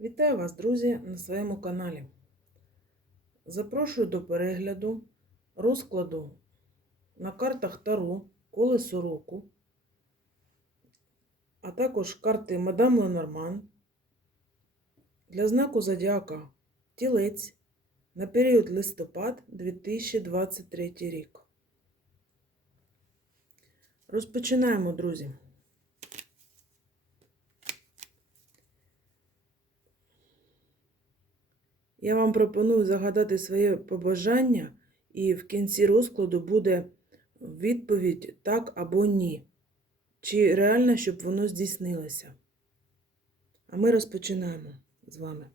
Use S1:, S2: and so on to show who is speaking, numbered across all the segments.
S1: Вітаю вас, друзі, на своєму каналі. Запрошую до перегляду розкладу на картах Таро Колесо року, а також карти Мадам Ленорман для знаку Зодіака Тілець на період листопад 2023 рік. Розпочинаємо, друзі. Я вам пропоную загадати своє побажання, і в кінці розкладу буде відповідь так або ні. Чи реально, щоб воно здійснилося? А ми розпочинаємо з вами.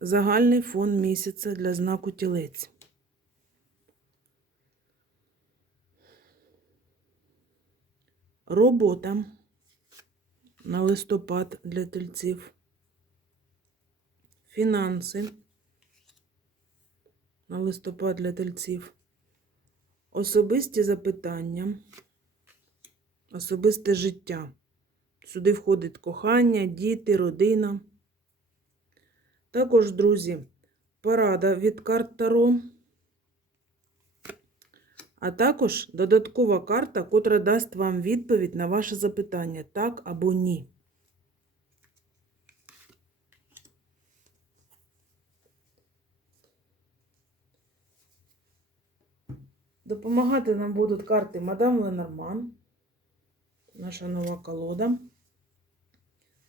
S1: Загальний фон місяця для знаку тілець. Робота на листопад для тельців. Фінанси на листопад для тельців. Особисті запитання, особисте життя. Сюди входить кохання, діти, родина. Також, друзі, порада від карт Таро. А також додаткова карта, котра дасть вам відповідь на ваше запитання так або ні. Допомагати нам будуть карти Мадам Ленорман, наша нова колода,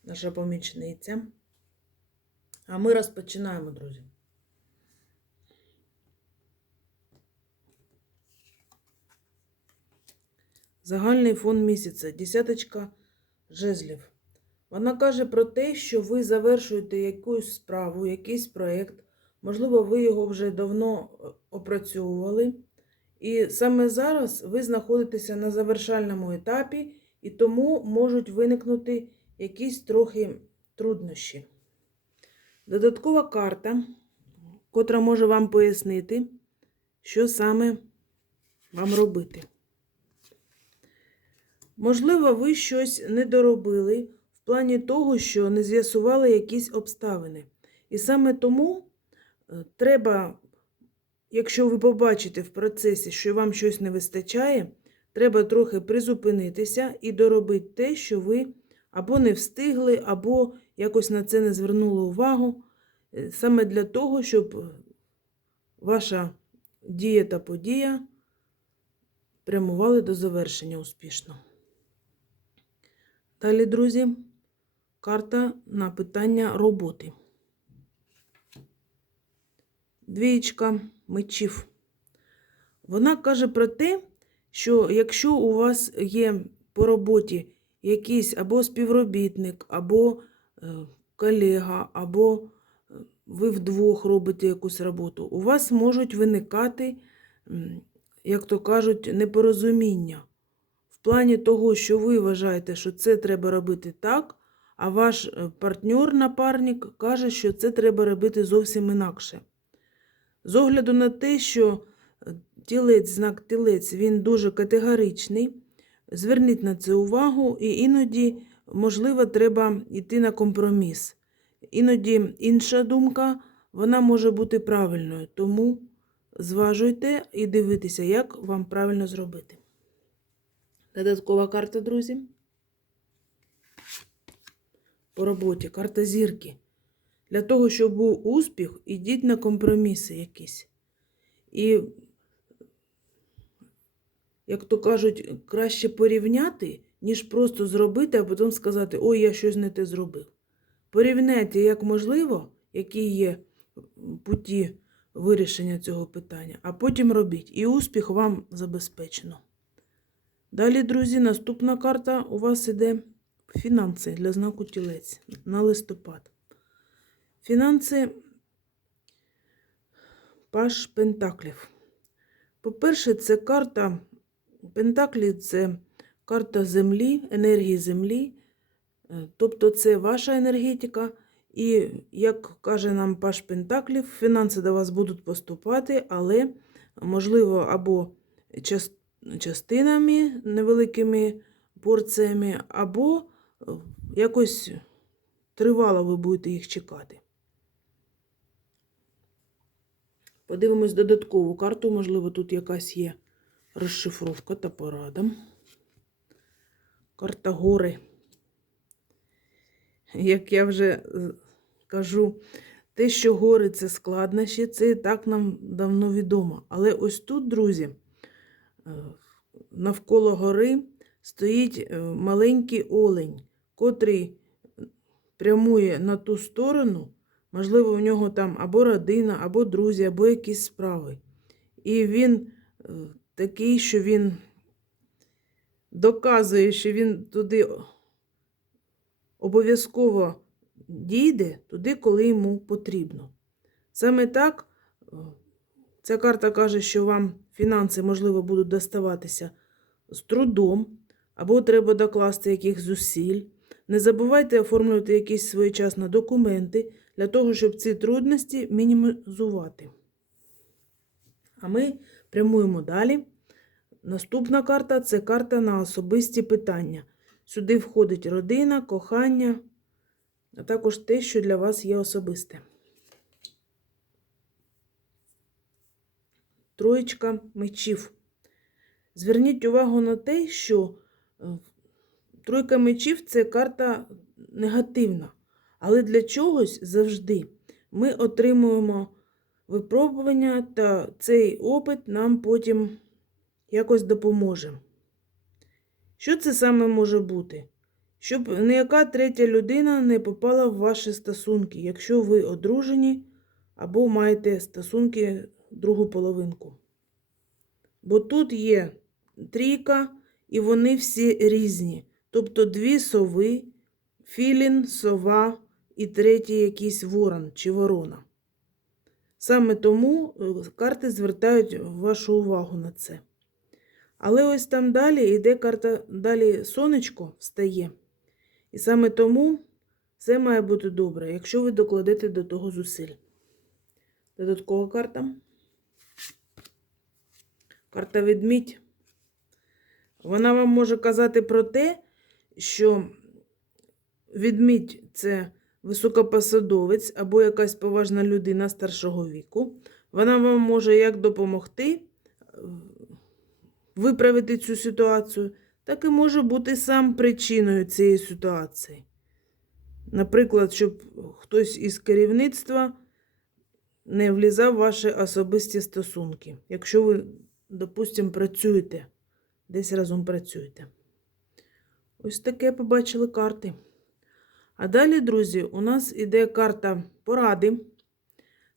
S1: наша помічниця. А ми розпочинаємо, друзі. Загальний фон місяця. Десяточка жезлів. Вона каже про те, що ви завершуєте якусь справу, якийсь проєкт. Можливо, ви його вже давно е, опрацьовували. І саме зараз ви знаходитеся на завершальному етапі, і тому можуть виникнути якісь трохи труднощі. Додаткова карта, котра може вам пояснити, що саме вам робити. Можливо, ви щось не доробили в плані того, що не з'ясували якісь обставини. І саме тому е, треба Якщо ви побачите в процесі, що вам щось не вистачає, треба трохи призупинитися і доробити те, що ви або не встигли, або якось на це не звернули увагу, е, саме для того, щоб ваша дія та подія прямували до завершення успішно. Далі, друзі, карта на питання роботи. Двічка мечів. Вона каже про те, що якщо у вас є по роботі якийсь або співробітник, або е, колега, або е, ви вдвох робите якусь роботу, у вас можуть виникати, як то кажуть, непорозуміння. В плані того, що ви вважаєте, що це треба робити так, а ваш е, партнер, напарник каже, що це треба робити зовсім інакше. З огляду на те, що е, тілець, знак тілець, він дуже категоричний, зверніть на це увагу, і іноді, можливо, треба йти на компроміс. Іноді інша думка, вона може бути правильною, тому зважуйте і дивитеся, як вам правильно зробити. Додаткова карта, друзі. По роботі, карта зірки. Для того, щоб був успіх, ідіть на компроміси якісь. І, як то кажуть, краще порівняти, ніж просто зробити, а потім сказати, ой, я щось не те зробив. Порівняйте, як можливо, які є путі вирішення цього питання, а потім робіть. І успіх вам забезпечено. Далі, друзі, наступна карта у вас іде фінанси для знаку тілець на листопад. Фінанси Паш Пентаклів. По-перше, це карта Пентаклі це карта Землі, енергії Землі. Е, тобто це ваша енергетика. І, як каже нам Паш Пентаклів, фінанси до вас будуть поступати, але, можливо, або частинами невеликими порціями, або е, якось тривало ви будете їх чекати. Подивимось додаткову карту, можливо, тут якась є розшифровка та порада. Карта гори. Як я вже е, кажу, те, що гори це складнощі, це і так нам давно відомо. Але ось тут, друзі, е, навколо гори стоїть е, маленький олень, котрий прямує на ту сторону. Можливо, в нього там або родина, або друзі, або якісь справи. І він е, такий, що він доказує, що він туди обов'язково дійде туди, коли йому потрібно. Саме так е, ця карта каже, що вам фінанси, можливо, будуть доставатися з трудом, або треба докласти якихось зусиль. Не забувайте оформлювати якісь своєчасно документи для того, щоб ці трудності мінімізувати. А ми прямуємо далі. Наступна карта це карта на особисті питання. Сюди входить родина, кохання, а також те, що для вас є особисте. Троєчка мечів. Зверніть увагу на те, що е, тройка мечів це карта негативна. Але для чогось завжди ми отримуємо випробування, та цей опит нам потім якось допоможе. Що це саме може бути? Щоб ніяка третя людина не попала в ваші стосунки, якщо ви одружені або маєте стосунки другу половинку. Бо тут є трійка, і вони всі різні. Тобто дві сови, філін, сова і третій якийсь ворон чи ворона. Саме тому е, карти звертають вашу увагу на це. Але ось там далі йде карта, далі сонечко встає. І саме тому все має бути добре, якщо ви докладете до того зусиль. Додаткова карта. Карта відмідь. Вона вам може казати про те, що відмідь це високопосадовець або якась поважна людина старшого віку. Вона вам може як допомогти виправити цю ситуацію, так і може бути сам причиною цієї ситуації. Наприклад, щоб хтось із керівництва не влізав в ваші особисті стосунки, якщо ви, допустимо, працюєте, десь разом працюєте. Ось таке побачили карти. А далі, друзі, у нас іде карта поради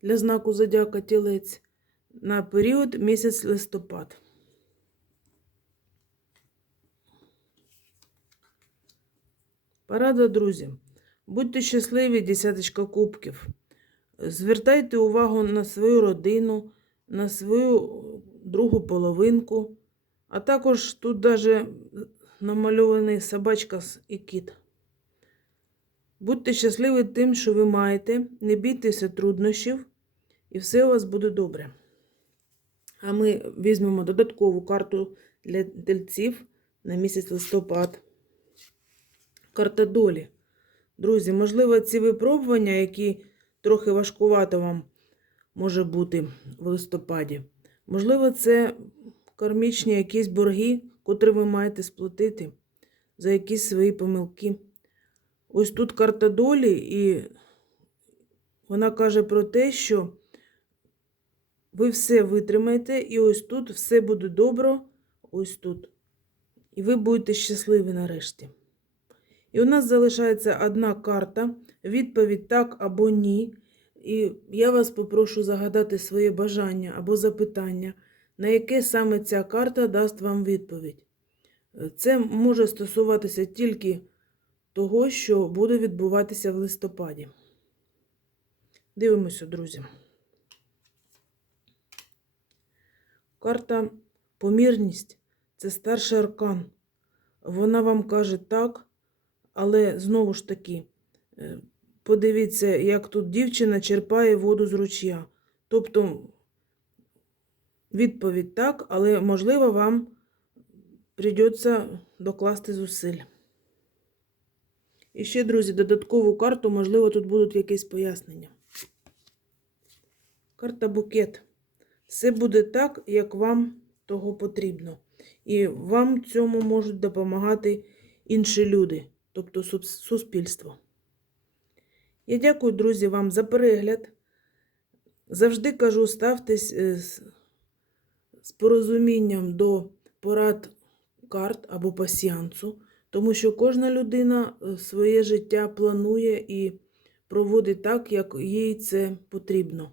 S1: для знаку Зодіака Тілець на період місяць листопад. Порада, друзі. Будьте щасливі, десяточка кубків. Звертайте увагу на свою родину, на свою другу половинку. А також тут даже намальований собачка і кіт. Будьте щасливі тим, що ви маєте, не бійтеся труднощів, і все у вас буде добре. А ми візьмемо додаткову карту для тельців на місяць листопад. Карта долі. Друзі, можливо, ці випробування, які трохи важкувато вам може бути в листопаді. Можливо, це кармічні якісь борги, котрі ви маєте сплатити за якісь свої помилки. Ось тут карта долі, і вона каже про те, що ви все витримаєте, і ось тут все буде добре, ось тут. І ви будете щасливі нарешті. І у нас залишається одна карта, відповідь так або ні. І я вас попрошу загадати своє бажання або запитання, на яке саме ця карта дасть вам відповідь. Це може стосуватися тільки того, що буде відбуватися в листопаді. Дивимося, друзі. Карта помірність це старший аркан. Вона вам каже так, але знову ж таки, е, подивіться, як тут дівчина черпає воду з ручя. Тобто, відповідь так, але можливо вам придеться докласти зусиль. І ще, друзі, додаткову карту, можливо, тут будуть якісь пояснення. Карта букет. Все буде так, як вам того потрібно. І вам цьому можуть допомагати інші люди, тобто суспільство. Я дякую, друзі, вам за перегляд. Завжди кажу, ставтесь е, з, порозумінням до порад карт або пасіансу, тому що кожна людина е, своє життя планує і проводить так, як їй це потрібно.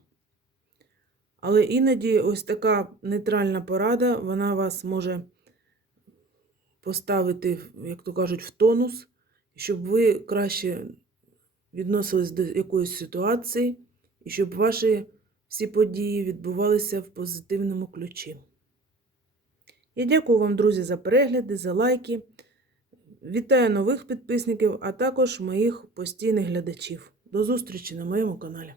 S1: Але іноді ось така нейтральна порада, вона вас може поставити, як то кажуть, в тонус, щоб ви краще відносились до якоїсь ситуації, і щоб ваші всі події відбувалися в позитивному ключі. Я дякую вам, друзі, за перегляди, за лайки. Вітаю нових підписників, а також моїх постійних глядачів. До зустрічі на моєму каналі.